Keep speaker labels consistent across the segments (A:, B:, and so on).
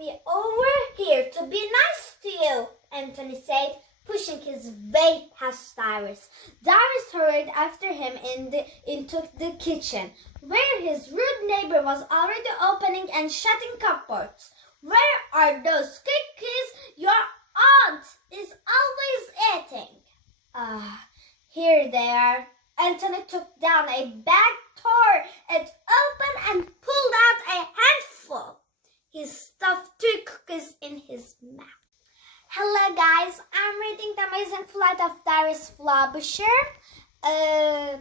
A: me over here to be nice to you, Anthony said, pushing his way past Darius. Darius hurried after him in into the kitchen, where his rude neighbor was already opening and shutting cupboards. Where are those cookies your aunt is always eating? Ah, here they are. Anthony took down a it open, and pulled out a handful. He stuffed two cookies in his mouth. Hello, guys. I'm reading The Amazing Flight of Darius Flabisher. Uh,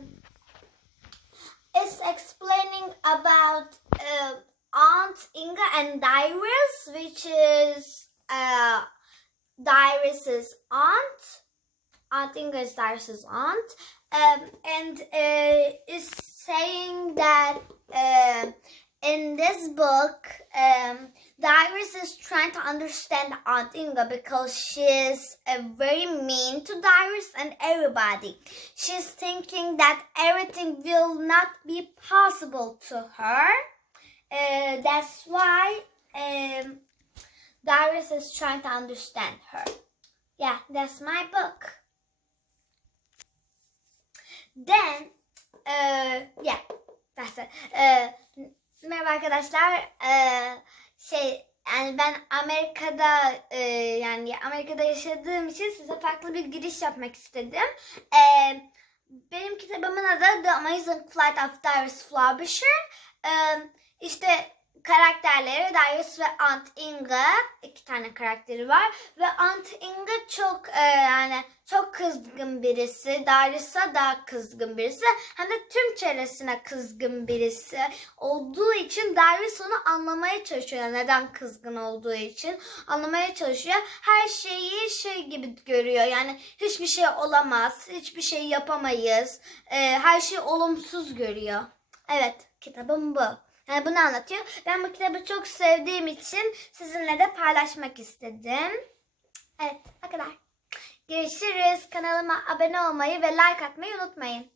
A: it's explaining about uh, Aunt Inga and Darius, which is uh, Darius's aunt. Aunt Inga is Darius's aunt. Um, and uh, is saying that uh, in this book, um, Darius is trying to understand Aunt Inga because she's uh, very mean to Darius and everybody. She's thinking that everything will not be possible to her. Uh, that's why um, Darius is trying to understand her. Yeah, that's my book. Then, uh, yeah, that's it. Uh, merhaba arkadaşlar. Uh, şey, yani ben Amerika'da e, yani Amerika'da yaşadığım için size farklı bir giriş yapmak istedim. E, benim kitabımın adı The Amazing Flight of Darius Flabisher. E, işte karakterleri Darius ve Aunt Inga iki tane karakteri var ve Aunt Inga çok e, yani çok kızgın birisi. Darius'a daha kızgın birisi. Hem de tüm çevresine kızgın birisi olduğu için Darius onu anlamaya çalışıyor. Neden kızgın olduğu için anlamaya çalışıyor. Her şeyi şey gibi görüyor. Yani hiçbir şey olamaz. Hiçbir şey yapamayız. E, her şey olumsuz görüyor. Evet kitabım bu. Yani bunu anlatıyor. Ben bu kitabı çok sevdiğim için sizinle de paylaşmak istedim. Evet, o kadar. Görüşürüz. Kanalıma abone olmayı ve like atmayı unutmayın.